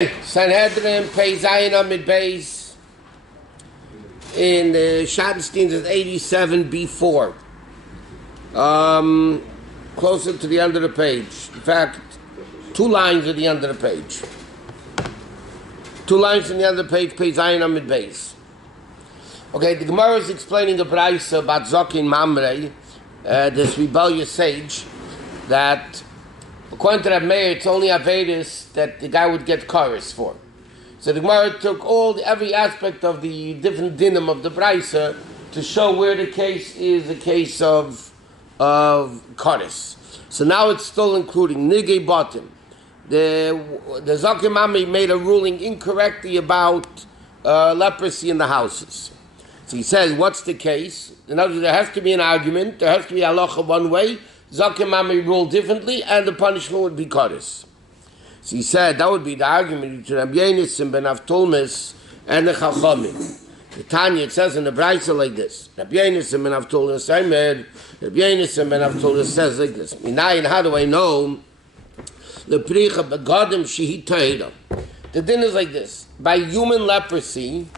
Sanhedrin, Pei Zayin Amid Beis, in the Shusterman is 87b4. Closer to the end of the page. In fact, 2 lines at the end of the page. 2 lines in the end of the page, Pei Zayin Amid Beis. Okay, the Gemara is explaining a brayso about Zokin Mamre, this rebellious sage, that according to Rabbi, it's only Avedis that the guy would get chorus for. So the Gemara took every aspect of the different dinim of the brayso to show where the case is a case of chorus. So now it's still including Nigei Bottom. The Zokim Mamre made a ruling incorrectly about leprosy in the houses. So he says, what's the case? In other words, there has to be an argument, there has to be halacha one way, Zokim Mamre ruled differently, and the punishment would be chorus. So he said, that would be the argument between Rabbi Yosef ben Avtolmes and the Chachamim. The Tanya, it says in the Brayso like this, Rabbi Yosef ben Avtolmes, Rabbi Yosef ben Avtolmes says like this, Minayin, how do I know? The Pricha Begadim Shehi Toheda. The din is like this, by human leprosy,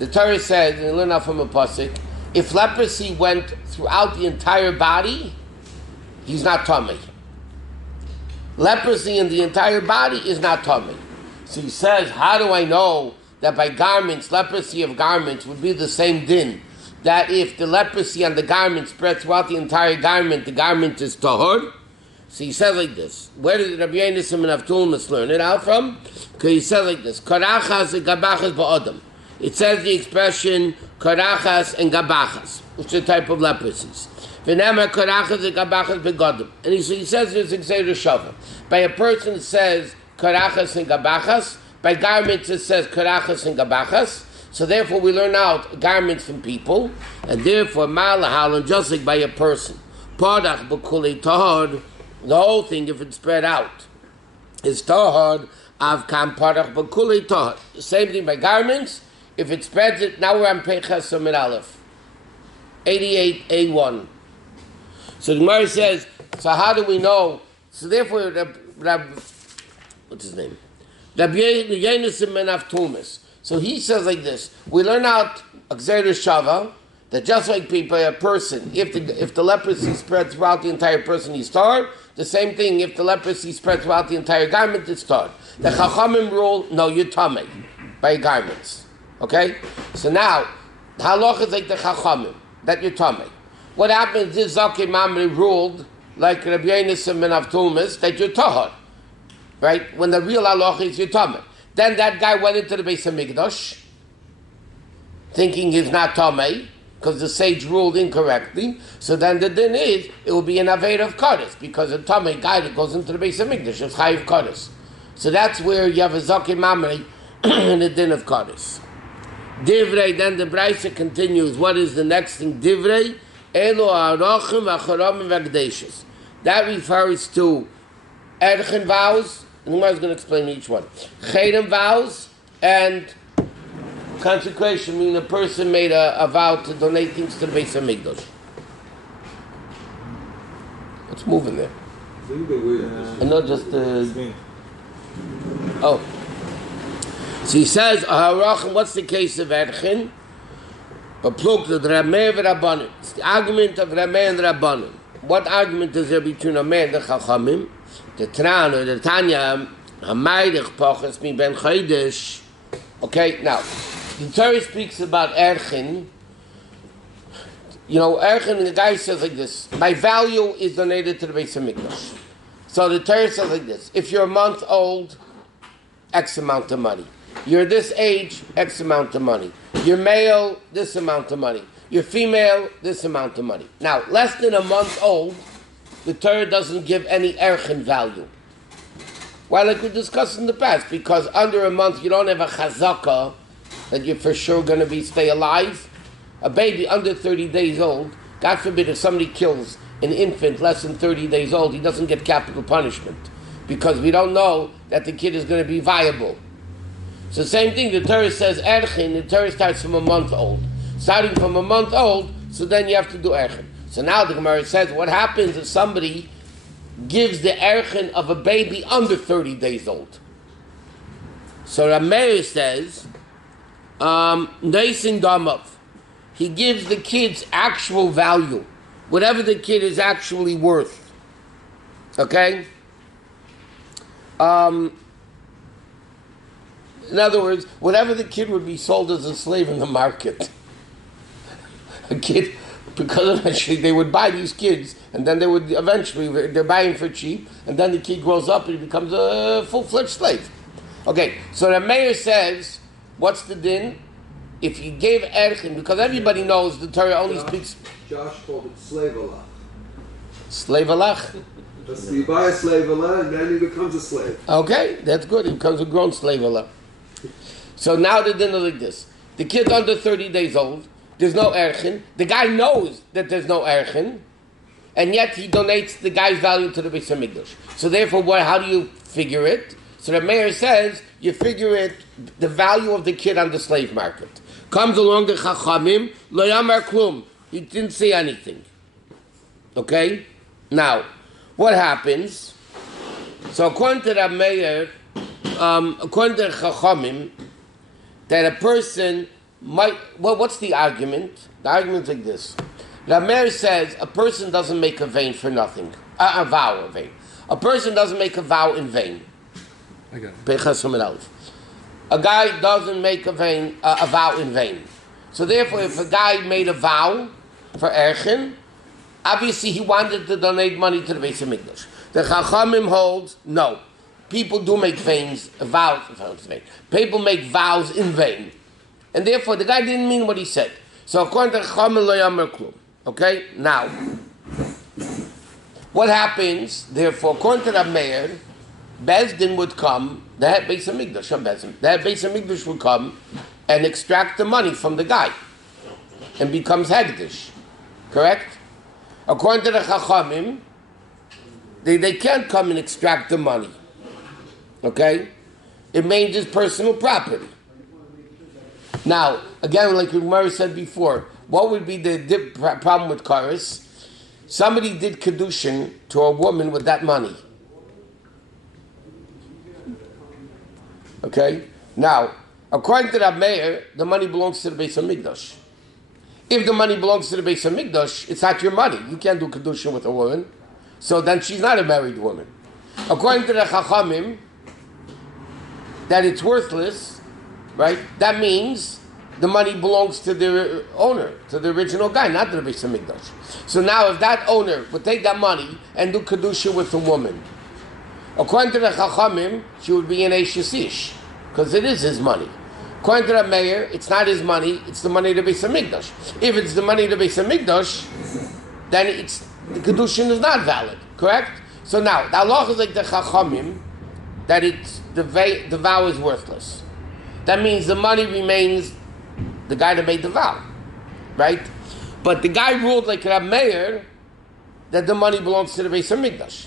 the Torah says, and you learn out from a pasuk, if leprosy went throughout the entire body, he's not tummy. Leprosy in the entire body is not tummy. So he says, how do I know that by garments, leprosy of garments would be the same din? That if the leprosy on the garment spreads throughout the entire garment, the garment is tahor? So he says like this. Where did Rabbi Yosef ben Avtolmes learn it out from? Because he says like this, Karachas and Gabachas ba'odam. It says the expression karachas and gabachas, which are a type of leprosies. V'nema karachas and gabachas begodim. And he says there's a gzeira shava. By a person it says karachas and gabachas. By garments it says karachas and gabachas. So therefore we learn out garments from people. And therefore malahal, and just like by a person, parach b'kulei tahor, the whole thing, if it's spread out, is tahor, avkam parach b'kulei tahor. The same thing by garments. If it spreads it, now we're on Peichas Amid Aleph, 88a1. So the Gemara says, so how do we know? So therefore, what's his name? Rabbi Yosef ben Avtolmes. So he says like this, we learn out a gzeira shava, that just like people, a person, if the leprosy spreads throughout the entire person, he's tarred. The same thing, if the leprosy spreads throughout the entire garment, it's tarred. The Chachamim rule, no, you're tamei by garments. Okay? So now, halacha is like the Chachamim, that you're tamei. What happens is Zokim Mamre ruled, like Rabbi Yosef ben Avtolmes, that you're tahor. Right? When the real halacha is you're tamei. Then that guy went into the Beis HaMikdash, thinking he's not tamei, because the sage ruled incorrectly. So then the din is, it will be an aved of Kodesh, because a tamei guy that goes into the Beis HaMikdash is chayiv Kodesh. So that's where you have a Zokim Mamre and a din of Kodesh. Divrei, then the Brayso continues. What is the next thing? Divrei, Elo Arachim Acharamim V'Gdeishes. That refers to Erchen vows, and the Gemara is going to explain each one. Chedem vows and consecration, meaning a person made a vow to donate things to the Beis HaMikdash. What's moving there? And not just oh. So he says, what's the case of Erchen? It's the argument of Rameh and Rabbanim. What argument is there between Rameh and the Chachamim? The Tran or the Tanya, Hamaydich Pochas mi ben Chodesh. Okay, now, the Torah speaks about Erchen. You know, Erchen, the guy says like this, my value is donated to the Beis HaMikdash. So the Torah says like this, if you're a month old, X amount of money. You're this age, X amount of money. You're male, this amount of money. You're female, this amount of money. Now, less than a month old, the Torah doesn't give any erchen value. Well, like we discussed in the past, because under a month you don't have a chazaka that you're for sure going to stay alive. A baby under 30 days old, God forbid if somebody kills an infant less than 30 days old, he doesn't get capital punishment, because we don't know that the kid is going to be viable. So same thing, the Torah says Erchen, the Torah starts from a month old. Starting from a month old, so then you have to do Erchen. So now the Gemara says, what happens if somebody gives the Erchen of a baby under 30 days old? So Rabbi says, Neisin Damov. He gives the kids actual value, whatever the kid is actually worth. Okay? In other words, whatever the kid would be sold as a slave in the market. A kid, because eventually they would buy these kids, and then they would eventually, they're buying for cheap, and then the kid grows up and he becomes a full-fledged slave. Okay, so the mayor says, what's the din? If you gave erchin, because everybody knows the Torah only speaks... Josh called it slave alach. Slave alach? You buy a slave alach, and then he becomes a slave. Okay, that's good. He becomes a grown slave alach. So now the din is like this. The kid's under 30 days old. There's no erchin. The guy knows that there's no erchin, and yet he donates the guy's value to the Beis HaMikdash. So therefore, how do you figure it? So the mayor says, you figure it, the value of the kid on the slave market. Comes along the Chachamim, lo yamar klum. He didn't say anything. Okay? Now, what happens? So according to the mayor, according to the Chachamim, that a person might, well, what's the argument? The argument's like this. The mayor says a person doesn't make a vain for nothing. A vow in vain. A person doesn't make a vow in vain. I got it. A guy doesn't make a vow in vain. So therefore, if a guy made a vow for Erchin, obviously he wanted to donate money to the Beis HaMikdash. The Chachamim holds, no. People do make vows. People make vows in vain. And therefore, the guy didn't mean what he said. So according to Chachamim, lo yamar klum. Okay? Now, what happens, therefore, according to the mayor, Bezdin would come, the head Beis HaMikdash, the head Beis HaMikdash would come and extract the money from the guy and becomes Hegdish. Correct? According to the Chachamim, they can't come and extract the money. Okay? It means his personal property. Now, again, like Gemara said before, what would be the problem with Karis? Somebody did Kedushin to a woman with that money. Okay? Now, according to that mayor, the money belongs to the Beis HaMikdash. If the money belongs to the Beis HaMikdash, it's not your money. You can't do Kedushin with a woman. So then she's not a married woman. According to the Chachamim, that it's worthless, right? That means the money belongs to the owner, to the original guy, not to the Beis HaMikdash. So now if that owner would take that money and do Kedusha with a woman, according to the Chachamim, she would be an Eishes Ish, because it is his money. According to the mayor, it's not his money, it's the money of the Beis HaMikdash. If it's the money of the Beis HaMikdash, then the Kedushin is not valid, correct? So now, the halacha is like the Chachamim, that the vow is worthless. That means the money remains the guy that made the vow, right? But the guy ruled like a mayor that the money belongs to the Beis HaMikdash,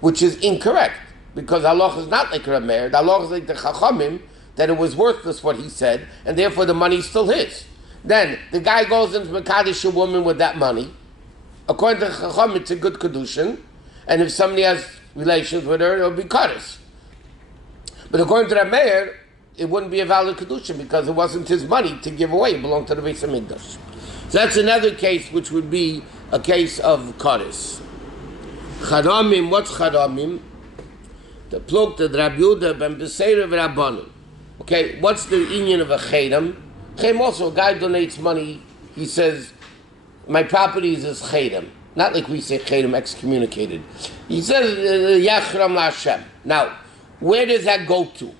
which is incorrect, because halacha is not like a mayor. The halacha is like the Chachamim, that it was worthless what he said, and therefore the money is still his. Then the guy goes into Mekadesh a woman with that money. According to Chacham, it's a good Kedushin, and if somebody has relations with her, it'll be Kaddish. But according to that mayor, it wouldn't be a valid Kedushin because it wasn't his money to give away, it belonged to the Beis HaMikdash. So that's another case which would be a case of Kaddish. Charamim, what's Charamim? The plug to Rabbi Yehuda ben Beseira v'Rabbanon. Okay, what's the union of a Chedam? Chedam also, a guy donates money, he says, my property is as Chedam. Not like we say Chedam, excommunicated. He says, Yachram LaHashem. Now, where does that go to?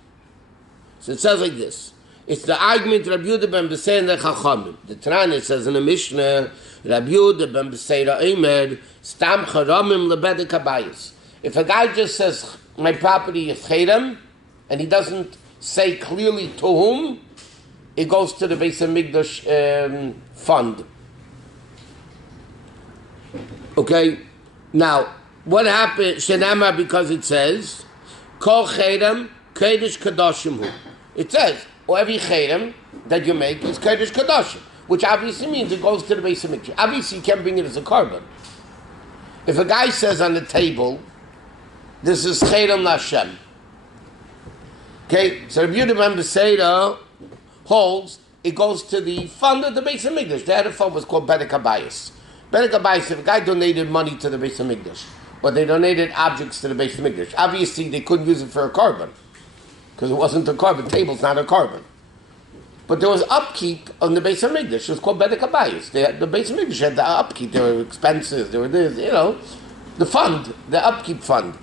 So it says like this. It's the argument Rabbi Yehuda ben Beseira and the Chachamim. The Tana says in the Mishnah, Rabbi Yehuda ben Beseira Eimer, Stam Charamim lebedek habayis. If a guy just says, my property is Chedam, and he doesn't say clearly to whom, it goes to the Beis HaMikdash fund. Okay? Now, what happened? Shenamar, because it says, Kol Chedam, Kedesh Kadoshim Hu. It says, every Chedam that you make is Kedesh Kadoshim, which obviously means it goes to the Beis HaMikdash. Obviously, you can't bring it as a carbon. If a guy says on the table, this is Chedam LaHashem, Okay, so Rabbi Yehuda ben Beseira holds it goes to the fund of the Beis Hamikdash. The other fund was called Bedek Habayis. Bedek Habayis, if a guy donated money to the Beis Hamikdash, or they donated objects to the Beis Hamikdash, obviously they couldn't use it for a carbon, because it wasn't a carbon. Table's not a carbon. But there was upkeep on the Beis Hamikdash. It was called Bedek Habayis. The Beis Hamikdash had the upkeep. There were expenses. There were this, the fund, the upkeep fund.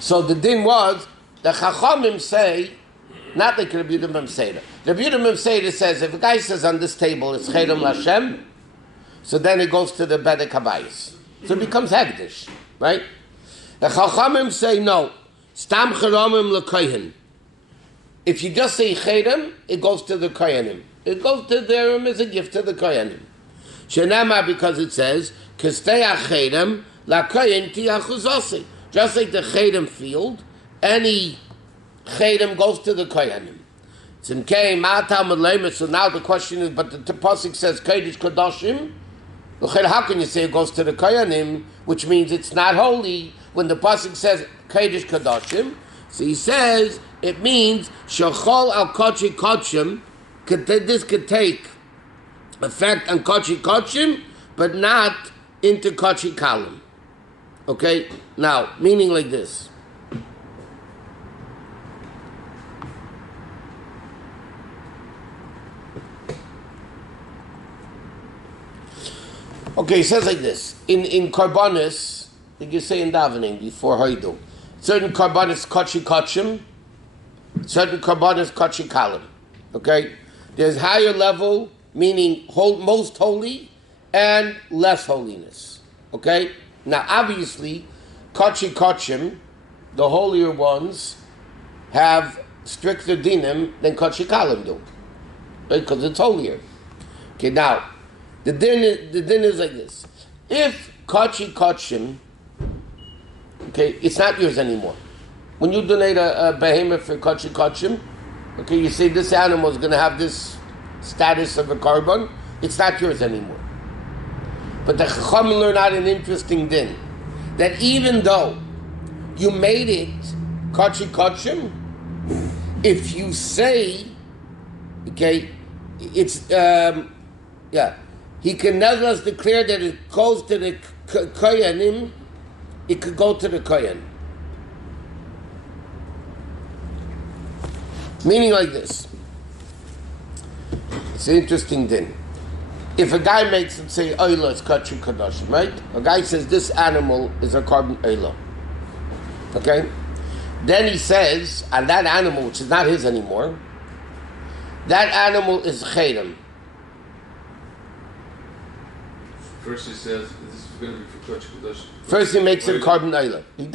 So the din was, the Chachamim say, not like Rabbi Yehuda ben Beseira. Rabbi Yehuda ben Beseira says, if a guy says on this table, it's Chedom Lashem, so then it goes to the Bedek Habayis. So it becomes Hegdish, right? The Chachamim say, no, Stam Cheromim L'Kohen. If you just say Chedom, it goes to the Koyanim. It goes to them as a gift to the Koyanim. Shenema, because it says, Kestei HaChedom LaKoyen Ti HaChuzasi. Just like the Chedom field, any Chedem goes to the Koyanim. So now the question is, but the Pasuk says Kodesh Kodashim. How can you say it goes to the Koyanim, which means it's not holy, when the Pasuk says Kodesh Kodashim? So he says it means Shachol al Kochi Kochim. This could take effect on Kochi Kochim, but not into Kochi Kalim. Okay, now meaning like this. Okay, it says like this. In Karbanis, like you say in davening before Haidu, certain Karbanis Kochi Kochim, certain Karbanis Kochi Kalim. Okay? There's higher level, meaning most holy, and less holiness. Okay? Now, obviously, Kochi Kochim, the holier ones, have stricter dinim than Kochi Kalim do. Right? Because it's holier. Okay, now, the din is like this. If Kochi Kochim, okay, it's not yours anymore. When you donate a behemoth for Kochi Kochim, okay, you say this animal is going to have this status of a carbon, it's not yours anymore. But the Chachamim learn out an interesting din, that even though you made it Kochi Kochim, if you say, okay, it's, he can nevertheless declare that it goes to the Koyanim, it could go to the Koyan. Meaning like this. It's an interesting thing. If a guy makes it say, Oyla, it's Kochi Kodashim, right? A guy says, this animal is a carbon Oyla. Okay? Then he says, and that animal, which is not his anymore, that animal is Chedem. First he says, this is going to be for Kodesh Kodesh. First he makes it carbon oil. He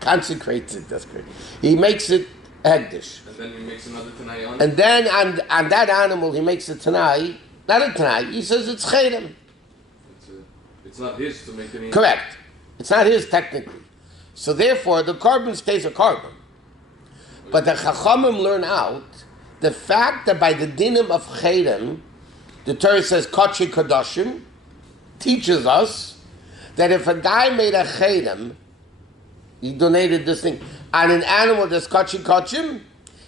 consecrates it, that's great. He makes it Hegdish. And then he makes another Tanai on it? And then on that animal he makes a Tanai, not a Tanai, he says it's Chedem. It's not his to make any... Correct. It's not his technically. So therefore the carbon stays a carbon. But the Chachamim learn out the fact that by the dinim of Chedem, the Torah says Kochi Kodashim, teaches us that if a guy made a Chedem, he donated this thing, on an animal that's Kochi Kochim,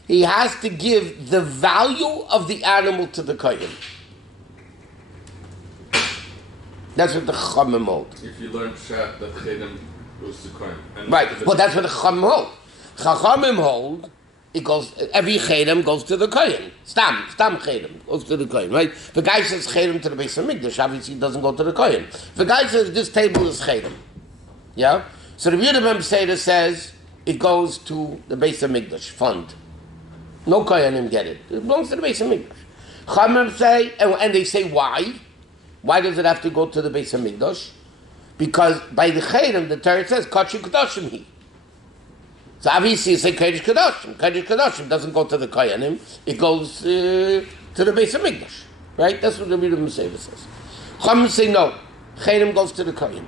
he has to give the value of the animal to the Kohen. That's what the Chachamim hold. If you learn Pshat, that Chedem goes to Kohen. Right, well that's what the Chachamim hold. Chachamim hold, it goes, every Chedem goes to the Kohen. Stam Chedem goes to the Kohen, right? If a guy says Chedem to the Beis Hamikdash, obviously it doesn't go to the Kohen. If a guy says this table is Chedem, yeah? So the Rabbi ben Beseira says it goes to the Beis Hamikdash fund. No Kohanim get it. It belongs to the Beis Hamikdash. Chachamim say, and they say why? Why does it have to go to the Beis Hamikdash? Because by the Chedem, the Torah says, Kodesh Kodashim he. So obviously you say Kodesh Kodashim. Kodesh Kodashim doesn't go to the Kohanim, it goes to the Beis Hamikdash. Right? That's what the Rabbi ben Beseira says. Chachamim say no. Chedem goes to the Kohen.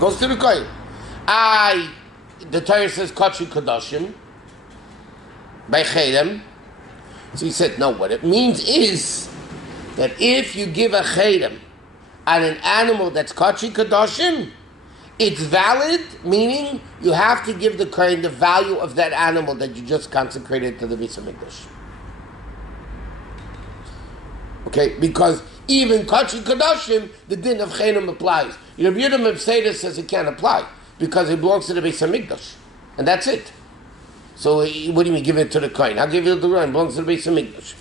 Goes to the Kohen. The Torah says Kodesh Kodashim by Chedem. So he said, no, what it means is that if you give a Chedem on an animal that's Kodesh Kodashim, It's valid, meaning you have to give the kohen the value of that animal that you just consecrated to the Beis Hamikdash. Okay, because even Kachi Kadashim, the din of Chenim applies. Rabbi Yehuda Mepseda says it can't apply because it belongs to the Beis Hamikdash, and that's it. So what do you mean give it to the kohen? I'll give it to the kohen. It belongs to the Beis Hamikdash.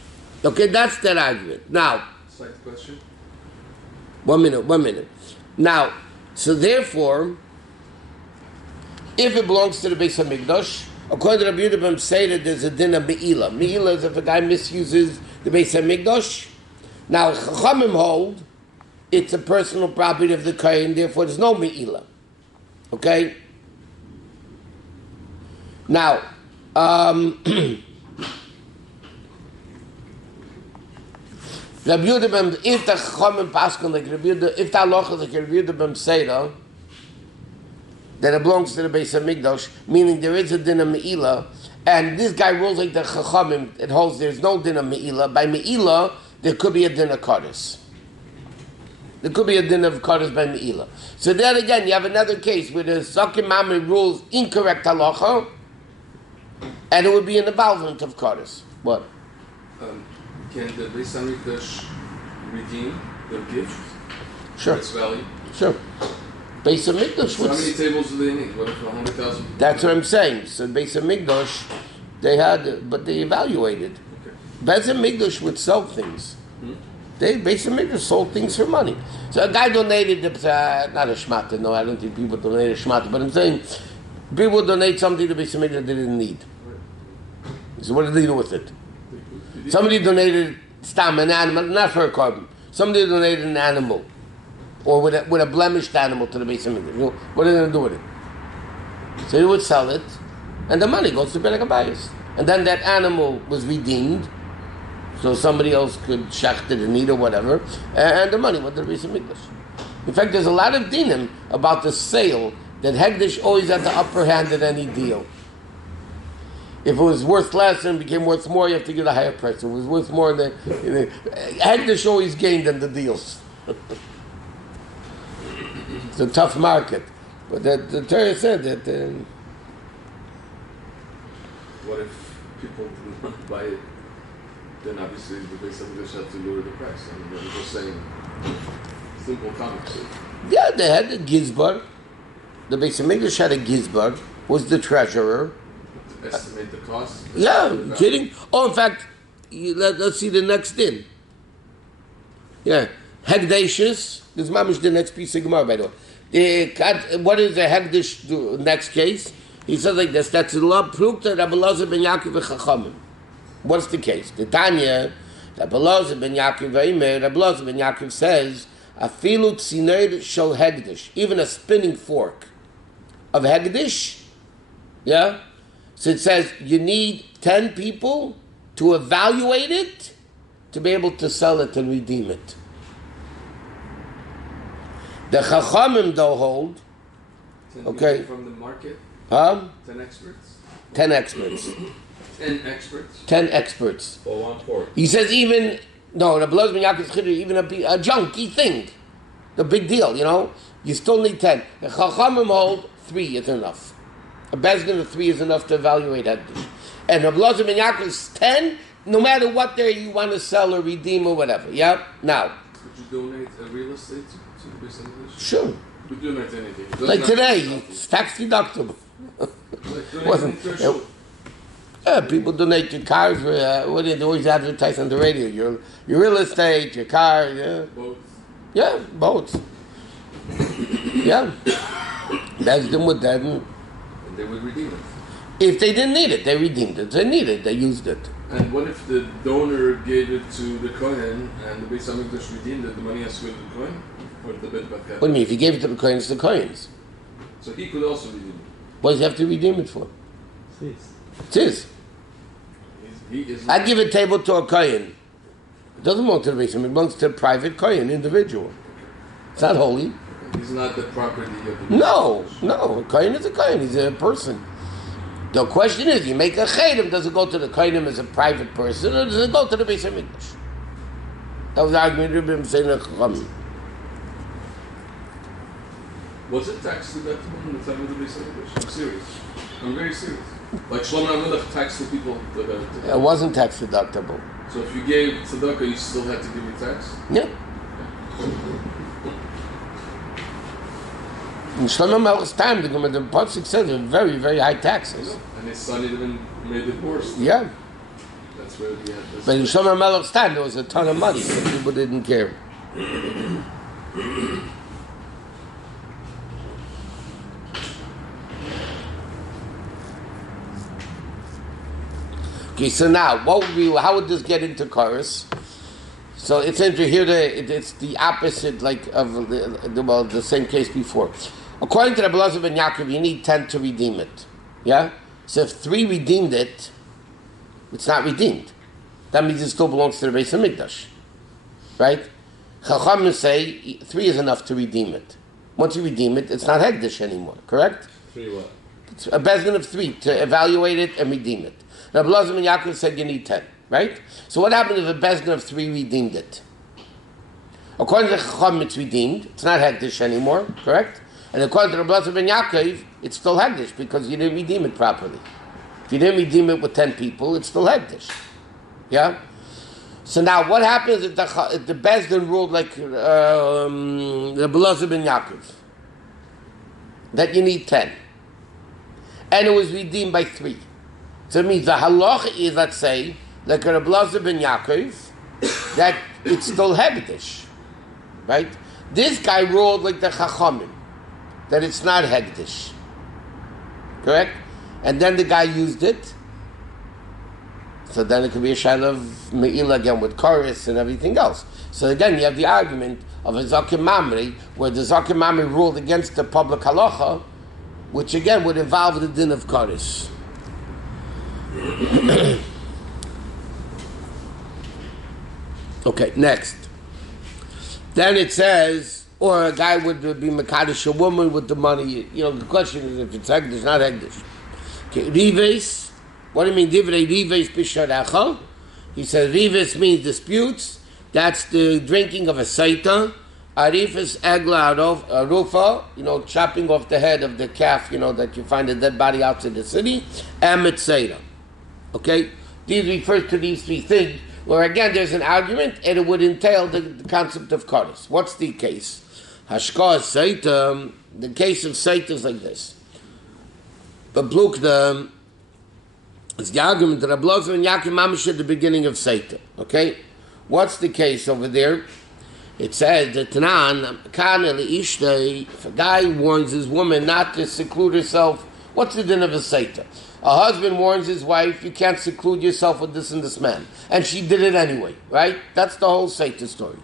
Okay, that's that argument. Now, Slight question. 1 minute. Now, so therefore, if it belongs to the Beis Hamikdash, according to Rabbi Yehuda Mepseda, there's a din of Me'ilah. Me'ilah is if a guy misuses the Beis Hamikdash. Now, Chachamim hold it's a personal property of the kohen, therefore there's no Me'ilah. Okay? Now, Rabbi Yehuda, if the Chachamim Paskin like Rabbi Yehuda, if the halacha is like Rabbi Yehuda Mepseda, that it belongs to the Beis Hamikdash, meaning there is a din of Me'ilah, and this guy rules like the Chachamim, it holds there's no din of Me'ilah. By Me'ilah, there could be a din of Kodesh. There could be a din of Kodesh by Me'ilah. So then again, you have another case where the Sakim Mamre rules incorrect halacha, and it would be an involvement of Kodesh. What? Can the Beis Hamikdash redeem the gift? Sure. Its value? Sure. Beis Hamikdash. So how many tables do they need? What if 100,000? That's what I'm saying. So Beis Hamikdash, they had, but they evaluated. Okay. Beis Hamikdash would sell things. Beis Hamikdash sold things for money. So a guy donated, not a shmata, no, I don't think people donate a shmata, but I'm saying people donate something to Beis Hamikdash they didn't need. So what did they do with it? Somebody donated stam, an animal, not for a carbon. Somebody donated an animal, or with a blemished animal to the Beis Hamikdash. What are they going to do with it? So he would sell it, and the money goes to Belek Abayis. And then that animal was redeemed, so somebody else could shecht it and eat or whatever, and the money went to the Beis Hamikdash. In fact, there's a lot of dinim about the sale that Hegdish always had the upper hand at any deal. If it was worth less and became worth more, you have to get a higher price. If it was worth more, then Hegdish always gained on the deals. It's a tough market, but the Torah said that. What if people did not buy it? Then obviously the Beis Hamikdash had to lower the price. I mean, I'm just saying, simple comics. Yeah, they had a gizbar. The Beis Hamikdash had a gizbar, was the treasurer. To estimate the cost? Yeah, kidding? Oh, in fact, let's see the next din. Yeah, Hegdashis. This mamish the next piece of Gemara, by the way. What is the Hegdish next case? He says like this, that's the law Prukta Rabbi Elazar ben Yaakov v'Chachamim. What's the case? The Tanya, Rabbi Elazar ben Yaakov v'Imer, Rabbi Elazar ben Yaakov says, Afilu tziner shel Hegdish, even a spinning fork of Hegdish, yeah? So it says you need 10 people to evaluate it to be able to sell it and redeem it. The Chachamim though hold, 10 okay. people from the market? 10 experts? 10 experts. 10 experts? 10 experts. For one port. He says even, no, the Belaz ben Yaakov Chidri, even a junky thing, the big deal, you know, you still need 10. The Chachamim hold 3 is enough. A Bezdin of 3 is enough to evaluate Hegdish. And the Belaz ben Yaakov is 10, no matter what there you want to sell or redeem or whatever, yeah? Now. Would you donate a real estate to the Beis Hamikdash? Sure. Would you donate anything? Like today, it's tax deductible. Wasn't people donate your cars? What do they always advertise on the radio? Your real estate, your car, yeah. Both. Yeah, both. Yeah, that's them with that. And they would redeem it. If they didn't need it, they redeemed it. They needed it, they used it. And what if the donor gave it to the Kohen and the Beis Hamikdash redeemed it? The money has to go to the Kohen or the Bet Bakat? What do you mean? If he gave it to the coins, the coins. So he could also redeem it. What does he have to redeem it for? It's his. I give a table to a kohen. It doesn't belong to the Beis Hamikdash. It belongs to a private kohen, individual. It's not holy. He's not the property of the No. A kohen is a kohen. He's a person. The question is, you make a chayim, does it go to the kohenim as a private person, or does it go to the Beis Hamikdash? That was the argument Rabbi saying the Chachamim. Was it tax deductible in the time of the Beis Hamikdash? I'm serious. I'm very serious. Like Shlomo HaMelech taxed the people that It wasn't tax deductible. So if you gave tzedakah, you still had to give your tax? Yeah. In Shlomo HaMelech's time, the Pasuk says there were very, very high taxes. And his son even made it worse. Yeah. That's where he had this. But in Shlomo HaMelech's time, there was a ton of money, so people didn't care. Okay, so now, how would this get into chorus? So it's interesting here. It's the opposite, like of the same case before. According to Rabbi Elazar ben Yaakov, you need 10 to redeem it. Yeah. So if 3 redeemed it, it's not redeemed. That means it still belongs to the Beis Hamikdash, right? Chachamim say 3 is enough to redeem it. Once you redeem it, it's not hegdish anymore. Correct? 3 what? It's a bezdin of 3 to evaluate it and redeem it. Rabbi Elazar ben Yaakov said you need 10, right? So what happened if a bezdin of 3 redeemed it? According to Chacham, it's redeemed. It's not hegdish anymore, correct? And according to Rabbi Elazar ben Yaakov, it's still hegdish because you didn't redeem it properly. If you didn't redeem it with 10 people, it's still hegdish. Yeah? So now what happens if the bezdin ruled like Rabbi Elazar ben Yaakov? That you need 10. And it was redeemed by 3. So it means the halacha is, let's say, like Rabbi Elazar ben Yaakov, that it's still hegdish, right? This guy ruled like the Chachamim, that it's not hegdish, correct? And then the guy used it, so then it could be a shayla of me'ila again with chorus and everything else. So again, you have the argument of a zakim mamri, where the zakim mamri ruled against the public halacha, which again would involve the din of chorus. Okay, next. Then it says, or a guy would be mekadosh a woman with the money. You know, the question is if it's hegdish, not hegdish. Okay, rives. What do you mean, divrei rives b'sharecha? He says rives means disputes. That's the drinking of a saita. Arifis egla arufa, you know, chopping off the head of the calf, you know, that you find a dead body outside the city. And mitzera. Okay? These refers to these 3 things, where again there's an argument, and it would entail the concept of chorus. What's the case? Hashkar Saita, the case of Saita is like this. But Blukda is the argument that Rabbi Elazar and Yaakov Mamish at the beginning of Saita. Okay? What's the case over there? It says that if a guy warns his woman not to seclude herself, what's the din of a Saita? A husband warns his wife, you can't seclude yourself with this and this man. And she did it anyway, right? That's the whole Saita story.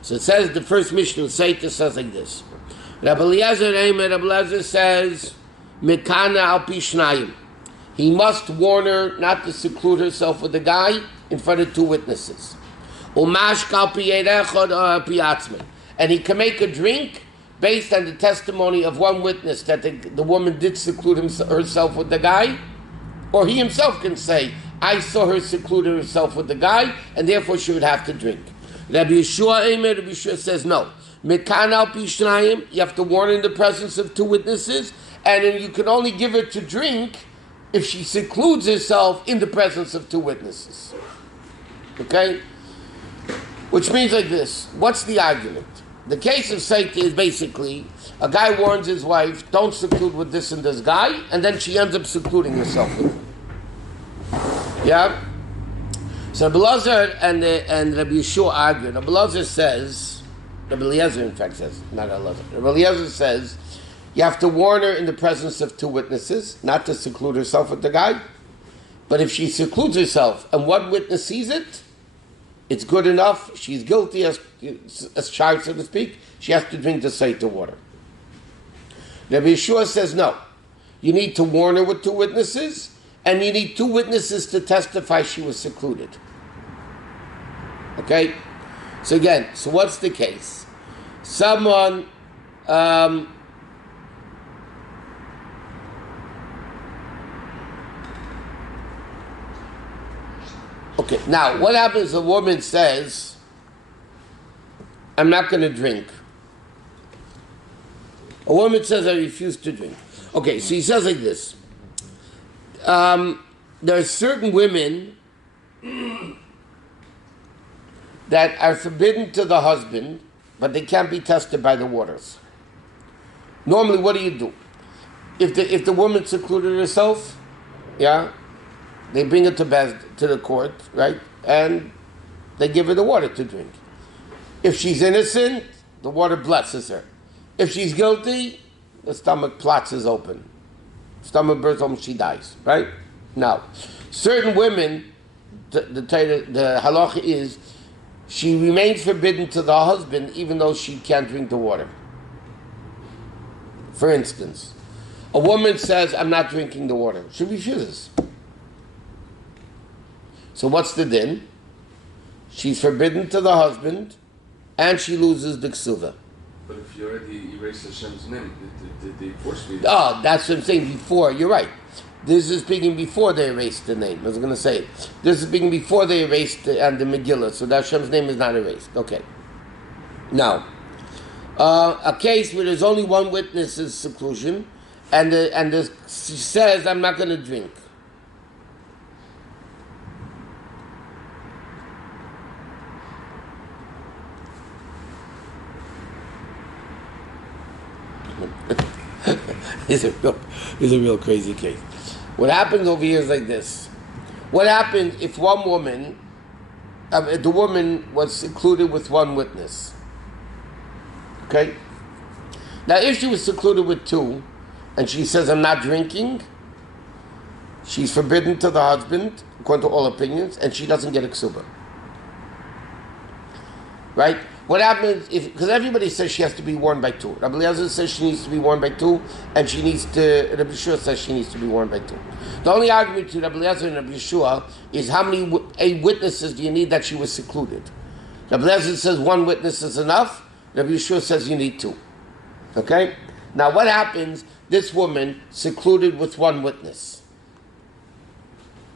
So it says, the first Mishnah of Saita says like this. Rabbi Eliezer says, Mikana al pi shnayim. He must warn her not to seclude herself with the guy in front of 2 witnesses. Umash kal pi erechad or pi atzman. And he can make a drink based on the testimony of 1 witness that the woman did seclude herself with the guy. Or he himself can say, I saw her seclude herself with the guy, and therefore she would have to drink. Rabbi Yeshua says no. Mekan al pi shnayim, you have to warn in the presence of 2 witnesses, and then you can only give her to drink if she secludes herself in the presence of 2 witnesses. Okay? Which means like this. What's the argument? The case of Saita is basically a guy warns his wife, don't seclude with this and this guy, and then she ends up secluding herself with him. Yeah? So Rabbi Elazar and Rabbi Yeshua argue. Rabbi Elazar says, Rabbi Eliezer in fact says, not Elazar. Rabbi Eliezer says, you have to warn her in the presence of 2 witnesses, not to seclude herself with the guy. But if she secludes herself and 1 witness sees it, it's good enough. She's guilty as charged, so to speak. She has to drink the Saita water. Rabbi Yeshua says no. You need to warn her with 2 witnesses, and you need 2 witnesses to testify she was secluded. Okay? So again, so what's the case? Someone okay, now what happens if a woman says, I'm not going to drink. A woman says, I refuse to drink. Okay, so he says like this. There are certain women that are forbidden to the husband, but they can't be tested by the waters. Normally, what do? If the woman secluded herself, yeah, they bring her to the court, right, and they give her the water to drink. If she's innocent, the water blesses her. If she's guilty, the stomach plots is open. Stomach bursts open, she dies, right? Now, certain women, the halacha is, she remains forbidden to the husband even though she can't drink the water. For instance, a woman says, I'm not drinking the water. She refuses. So what's the din? She's forbidden to the husband and she loses the ksuva. But if you already erased Hashem's name, did they force me? Oh, that's what I'm saying before. You're right. This is speaking before they erased the name. I was going to say it. This is speaking before they erased the Megillah, so that Hashem's name is not erased. Okay. Now, a case where there's only one witness's seclusion, and she says, I'm not going to drink. It's a real crazy case. What happens over here is like this. What happens if one woman, the woman was secluded with one witness? Okay? Now if she was secluded with two, and she says, I'm not drinking, she's forbidden to the husband, according to all opinions, and she doesn't get a ksuba. Right? What happens if, because everybody says she has to be warned by two. Rabbi Eliezer says she needs to be warned by two, and Rabbi Yeshua says she needs to be warned by two. The only argument to Rabbi Eliezer and Rabbi Yeshua is how many witnesses do you need that she was secluded? Rabbi Eliezer says one witness is enough. Rabbi Yeshua says you need two. Okay? Now what happens, this woman secluded with one witness.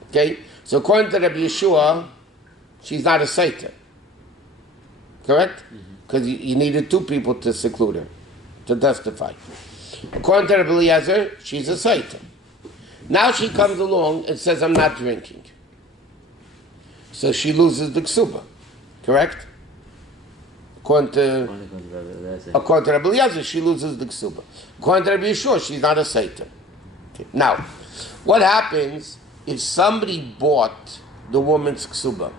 Okay? So according to Rabbi Yeshua, she's not a saiter. Correct? Because you needed two people to seclude her, to testify. According to Rabbi Eliezer, she's a saiter. Now she comes along and says, I'm not drinking. So she loses the ksuba. Correct? According to Rabbi Eliezer, she loses the ksuba. According to Rabbi Yeshua, she's not a saiter. Okay. Now, what happens if somebody bought the woman's ksuba?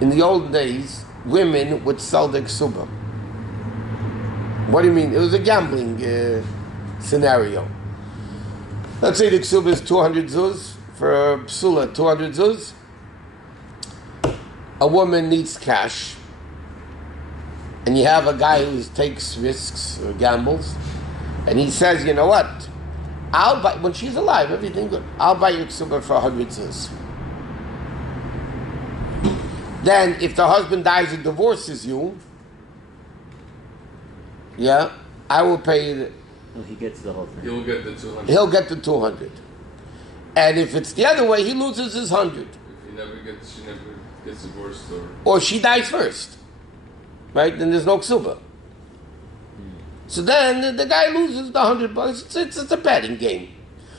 In the old days, women would sell their ksuba. What do you mean? It was a gambling scenario. Let's say the ksuba is 200 zuz for a psula, 200 zuz. A woman needs cash, and you have a guy who takes risks or gambles, and he says, you know what? I'll buy, when she's alive, everything good. I'll buy your ksuba for 100 zuz. Then, if the husband dies and divorces you, yeah, I will pay. He gets the whole thing. He'll get the 200. He'll get the 200. And if it's the other way, he loses his 100. If she never gets divorced, or she dies first, right? Then there's no ksuba. So then the guy loses the $100. It's a betting game.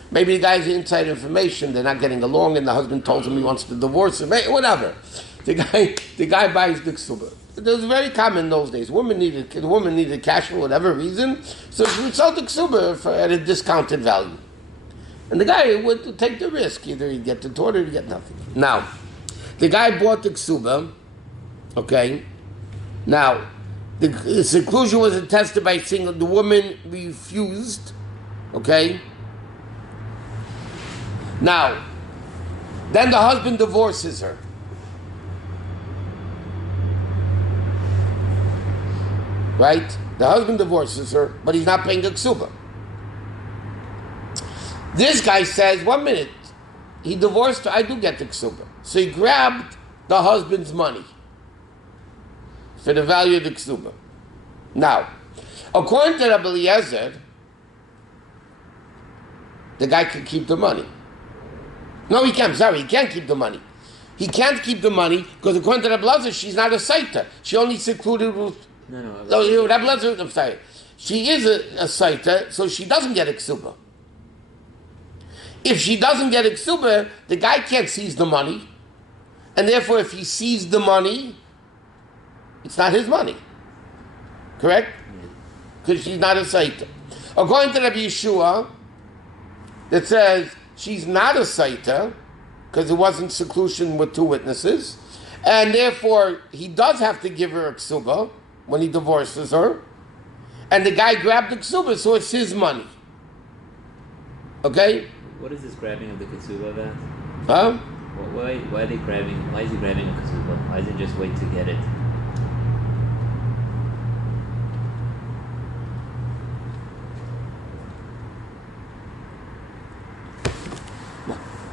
Maybe the guy's inside information. They're not getting along, and the husband told him he wants to divorce him. Whatever. The guy buys the ksuba. It was very common in those days. The woman needed cash for whatever reason, so she would sell the ksuba at a discounted value. And the guy would take the risk. Either he'd get the daughter or he'd get nothing. Now, the guy bought the ksuba, okay? Now, the seclusion was attested by saying the woman refused, okay? Now, then the husband divorces her. Right? The husband divorces her, but he's not paying a ksuba. This guy says, 1 minute, he divorced her, I do get the ksuba. So he grabbed the husband's money for the value of the ksuba. Now, according to Rabbi Eliezer, the guy can keep the money. No, he can't keep the money. He can't keep the money because according to Rabbi Eliezer, she's not a saita. She only secluded No, Rabbi Lezer, I'm sorry. She is a saita, so she doesn't get a ksuba. If she doesn't get a ksuba, the guy can't seize the money, and therefore, if he seized the money, it's not his money. Correct? Because she's not a saita. According to Rabbi Yeshua, that says she's not a saita because it wasn't seclusion with two witnesses, and therefore he does have to give her a ksuba when he divorces her, and the guy grabbed the ksuba, so it's his money. Okay? What is this grabbing of the ksuba about? Huh? Why are they grabbing? Why is he grabbing a ksuba? Why does he just wait to get it?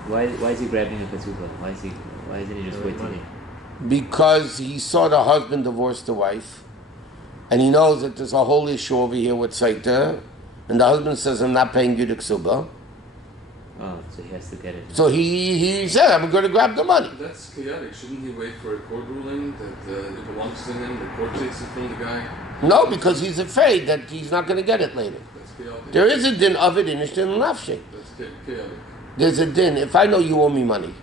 Why is he grabbing a ksuba? Why isn't he just waiting to get it? Because he saw the husband divorce the wife, and he knows that there's a whole issue over here with saita, and the husband says, "I'm not paying you the ksuba." Oh, so he has to get it. So he said, "I'm going to grab the money." That's chaotic. Shouldn't he wait for a court ruling that it belongs to him? The court takes it from the guy. No, because he's afraid that he's not going to get it later. That's chaotic. There is a din of it in Ishtin and Nafshi. That's chaotic. There's a din. If I know you owe me money,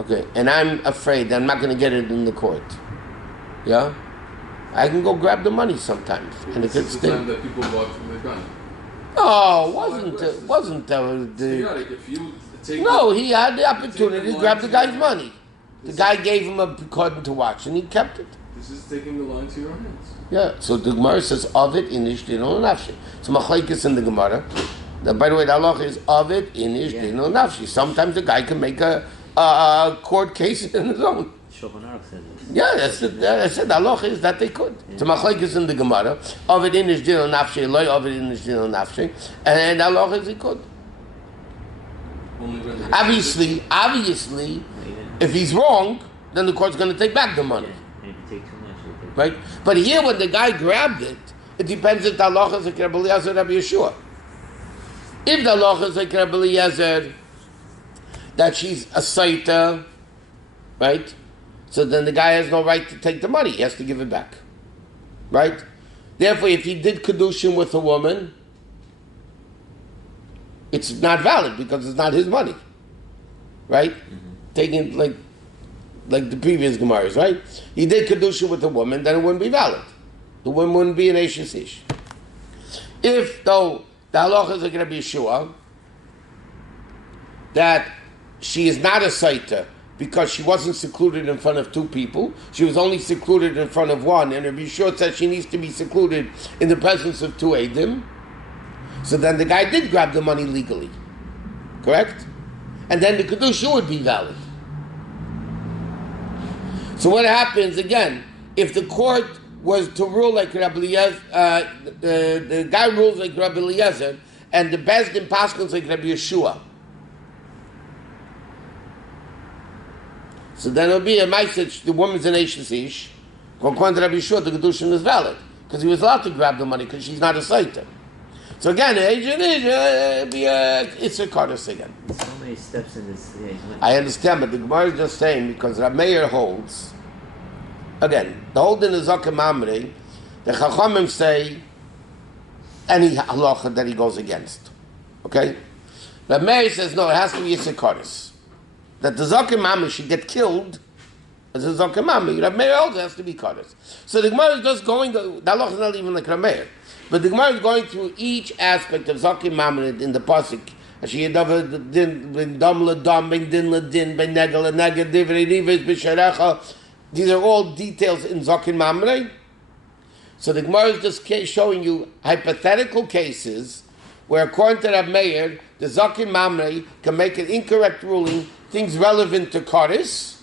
okay, and I'm afraid that I'm not going to get it in the court, yeah, I can go grab the money sometimes, and it This could is the time stay. that people bought from the gun. Oh, wasn't It's the chaotic. If you take no? He had the opportunity to grab the guy's money. The guy gave him a cordon to watch, and he kept it. This is taking the law into your hands. Yeah. So the Gemara says of it in Ishtin and Nafshi. So machlekes in the Gemara. Now, by the way, the halacha is of it in Ishtin and Nafshi. Sometimes the guy can make a court case in his own. Shulchan Aruch says this. Yeah, I said the halacha is that they could. So machlekes in the Gemara of it in Ishtin and Nafshi, loy of it in Ishtin and Nafshi, and the halacha is he could. Only when the Obviously, if he's wrong, then the court's going to take back the money. And if you take too much, you'll take Right? But here, when the guy grabbed it, it depends if the halacha is like Rabbi Eliezer or Rabbi Yeshua. If the halacha is like Rabbi Eliezer, that she's a saita, right? So then the guy has no right to take the money. He has to give it back. Right? Therefore, if he did kedushin with a woman, it's not valid because it's not his money. Right? Taking like the previous Gemaras, right? He did kedushin with a woman, then it wouldn't be valid. The woman wouldn't be an Eishes Ish. If, though, the halacha is like Rabbi Yeshua, that she is not a saita because she wasn't secluded in front of two people, she was only secluded in front of one, and Rabbi Yeshua said she needs to be secluded in the presence of two Eidim, so then the guy did grab the money legally. Correct? And then the kedusha would be valid. So what happens, again, if the court was to rule like Rabbi Eliezer, the guy rules like Rabbi Eliezer, and the Bezdin paskins like Rabbi Yeshua. So then it'll be a message, the woman's an Eishes Ish. According to Rabbi Yeshua, the Kedushin is valid, because he was allowed to grab the money, because she's not a Saita. So again, it's a Kardas again. so many steps in this. Yeah, I understand, but the Gemara is just saying, because Rav Meir holds, again, the whole din is Zakim Amri, the Chachamim say any halacha that he goes against. Okay? Rav Meir says, no, it has to be Yisr Kardas. That the Zakim Amri should get killed as a Zakim Amri. Rav Meir holds it has to be Kardas. So the Gemara is just going, the halacha is not even like Rav Meir. But the Gemara is going through each aspect of Zakim Amri in the Pasuk. These are all details in Zakin Mamre. So the Gemara is just showing you hypothetical cases where, according to Rav Meir, the Zakin Mamre can make an incorrect ruling, things relevant to Karis,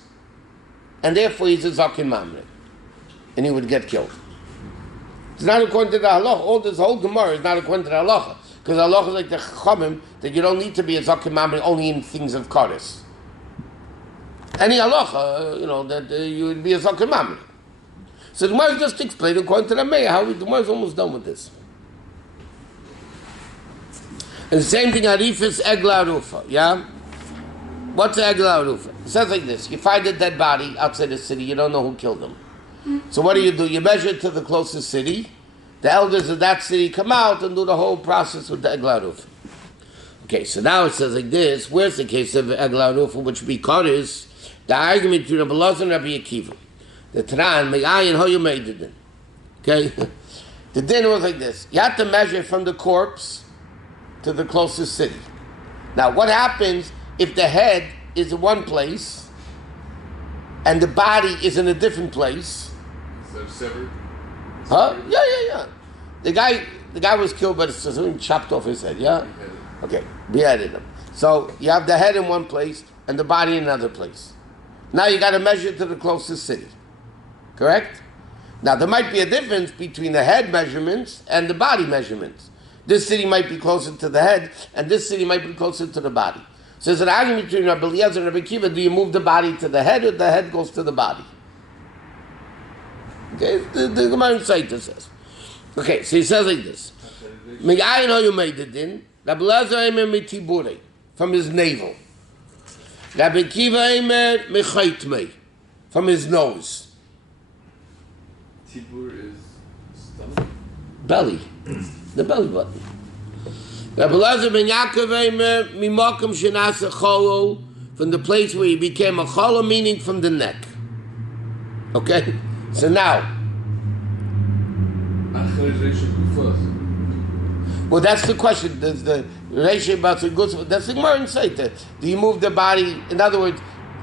and therefore he's a Zakin Mamre, and he would get killed. It's not according to the halacha. All this whole Gemara is not according to the halacha. Because halacha is like the Chachamim, that you don't need to be a Zakim Mamre only in things of Karis. Any halacha, that you would be a Zakim Mamre. So the Gemara just explained according to the Meir how the Gemara is almost done with this. And the same thing, Arifis Egla Arufa, yeah? What's Egla Arufa? It says like this, you find a dead body outside the city, you don't know who killed him. So what do? You measure to the closest city. The elders of that city come out and do the whole process with the Eglah Ruf. Okay, so now it says like this. Where's the case of Eglah Ruf, which because the argument between Rabbi Elazar and Rabbi Akiva? The Tanan, Me'ayin, how you made it then. Okay? The din was like this. You have to measure from the corpse to the closest city. Now, what happens if the head is in one place and the body is in a different place? So severed? Huh? Yeah. The guy was killed, but someone chopped off his head, yeah? Okay, beheaded him. So you have the head in one place and the body in another place. Now you got to measure to the closest city. Correct? Now there might be a difference between the head measurements and the body measurements. This city might be closer to the head, and this city might be closer to the body. So there's an argument between Rabbi Eliezer and Rabbi Akiva. Do you move the body to the head, or the head goes to the body? Okay, the Gemara Sanhedrin says. Okay, so he says like this: "Me'ayin how you made it in Rabbi Eliezer aimer mitibure, from his navel. Rabbi Akiva aimer mechaytmei, from his nose. Tibur is stomach? Belly, the belly button. Rabbi Elazar ben Yaakov Eimer mimakom shenasa cholo, from the place where he became a cholo, meaning from the neck. Okay, so now. Well, that's the question. Does the ratio about the goods? That's the Gemara Sanhedrin. Do you move the body? In other words,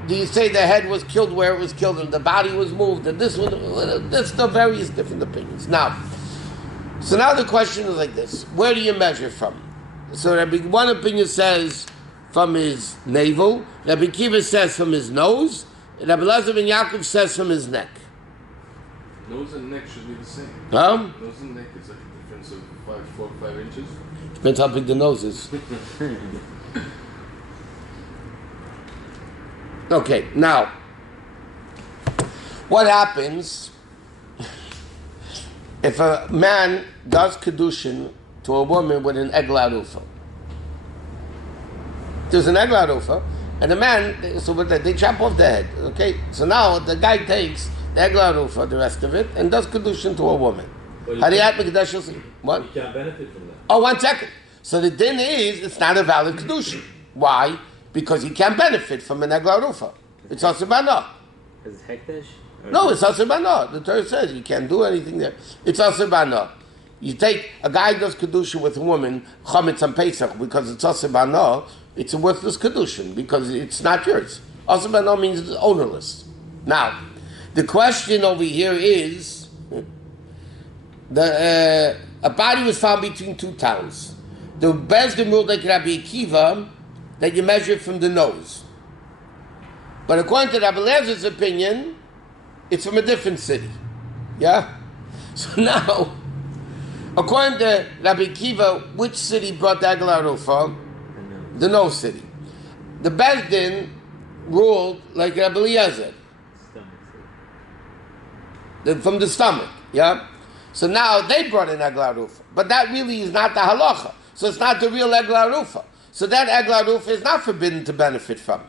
do you say the head was killed where it was killed and the body was moved and this one? That's the various different opinions. Now the question is like this: where do you measure from? So one opinion says from his navel. Rabbi Akiva says from his nose. Rabbi Elazar ben Yaakov says from his neck. Nose and neck should be the same. Huh? Nose and neck is like a difference of 4 or 5 inches. Depends how big the nose is. Okay, now, what happens if a man does kedushin to a woman with an eglah rufa? There's an eglah rufa, and the man, so they chop off the head. Okay, so now the guy takes the eglah rufa, the rest of it, and does kedushin to a woman. What? You can't benefit from that. Oh, 1 second. So the din is it's not a valid kedushin. Why? Because he can't benefit from an eglah rufa. It's asubana. Is it hekdesh? No, it's asubana. The Torah says you can't do anything there. It's asubana. You take a guy does kedusha with a woman chametz on Pesach because it's asubana. It's a worthless kedushin because it's not yours. Asubana means it's ownerless. Now, the question over here is a body was found between 2 towns. The Bezdin ruled like Rabbi Akiva that you measure it from the nose. But according to Rabbi Elazar's opinion, it's from a different city. Yeah? So now, according to Rabbi Akiva, which city brought the Eglah Rufa? The nose city. The Bezdin ruled like Rabbi Elazar. From the stomach. Yeah? So now they brought in Eglah Rufa. But that really is not the halacha. So it's not the real Eglah Rufa. So that Eglah Rufa is not forbidden to benefit from.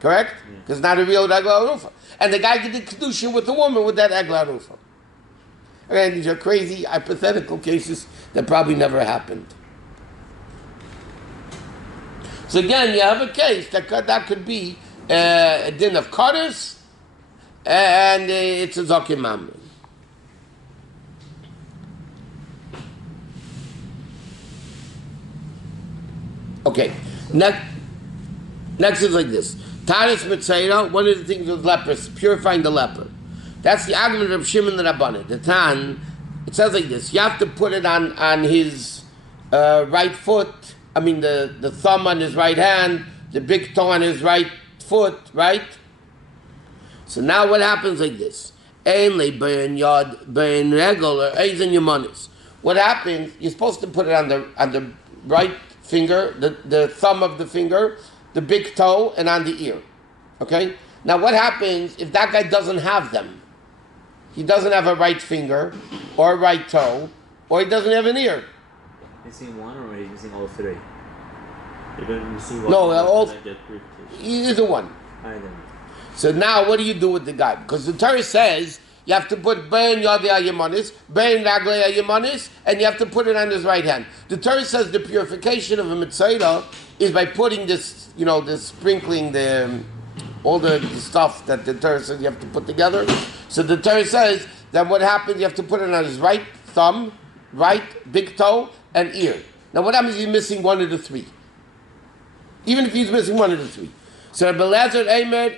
Correct? Because it's not a real Eglah Rufa. And the guy did kedusha with a woman with that Eglah Rufa. Okay, these are crazy, hypothetical cases that probably never happened. So again, you have a case that could be a din of Kodesh, and it's a Zokim Mamre. Okay, next is like this. Taris Mitzayra, one of the things with lepers, purifying the leper. That's the argument of Shimon the Rabbanan. The Tan, it says like this: you have to put it on his right foot. I mean, the thumb on his right hand, the big toe on his right foot, right? So now what happens like this? Ainly bein yad, bein regel, or eizin yamanis. What happens? You're supposed to put it on the right finger, the thumb of the finger, the big toe, and on the ear. Okay? Now what happens if that guy doesn't have them? He doesn't have a right finger, or a right toe, or he doesn't have an ear. Missing one, or he's missing all 3? You're going to receive one. No, all. Get Either one. Either. So now what do you do with the guy? Because the Torah says you have to put bein yadei ayamanis, bein raglei ayamanis, and you have to put it on his right hand. The Torah says the purification of a mitzvah is by putting this, this sprinkling, all the stuff that the Torah says you have to put together. So the Torah says that what happens, you have to put it on his right thumb, right big toe, and ear. Now what happens if he's missing one of the three? Even if he's missing one of the three. So Rabbi Elazar Eimer,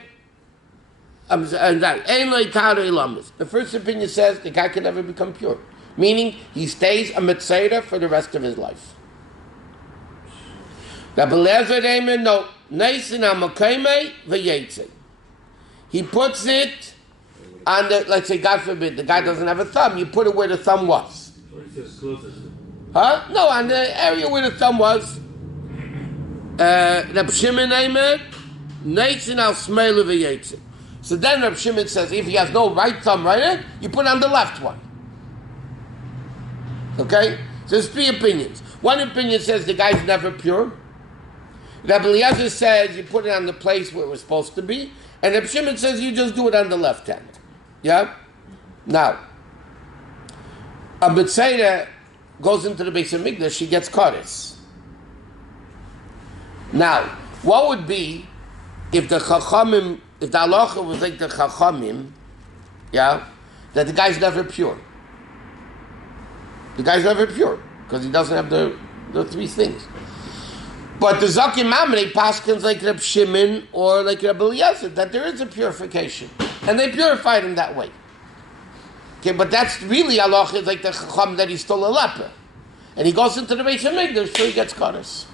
the first opinion says the guy can never become pure. Meaning he stays a mitzvah for the rest of his life. Rabbi Elazar Eimer, no. He puts it on the, let's say, God forbid, the guy doesn't have a thumb. You put it where the thumb was. Huh? No, on the area where the thumb was. Reb Shimon Eimer, Neitzin al Smeilu v'Yetzin. So then Reb Shimon says, if he has no right thumb right, you put it on the left one. Okay? So there's three opinions. One opinion says the guy's never pure. Rabbi Eliezer says you put it on the place where it was supposed to be, and Reb Shimon says you just do it on the left hand. Yeah? Now, a B'tzeira goes into the Beis HaMikdash, she gets kares. Now, what would be if the Chachamim, if the halacha was like the Chachamim, yeah, that the guy's never pure? The guy's never pure, because he doesn't have the three things. But the Zakim Mamre paskins like Reb Shimon or like Rabbi Eliezer that there is a purification, and they purified him that way. Okay, but that's really halacha is like the Chacham that he stole a leper, and he goes into the Beis HaMikdash, so he gets kares.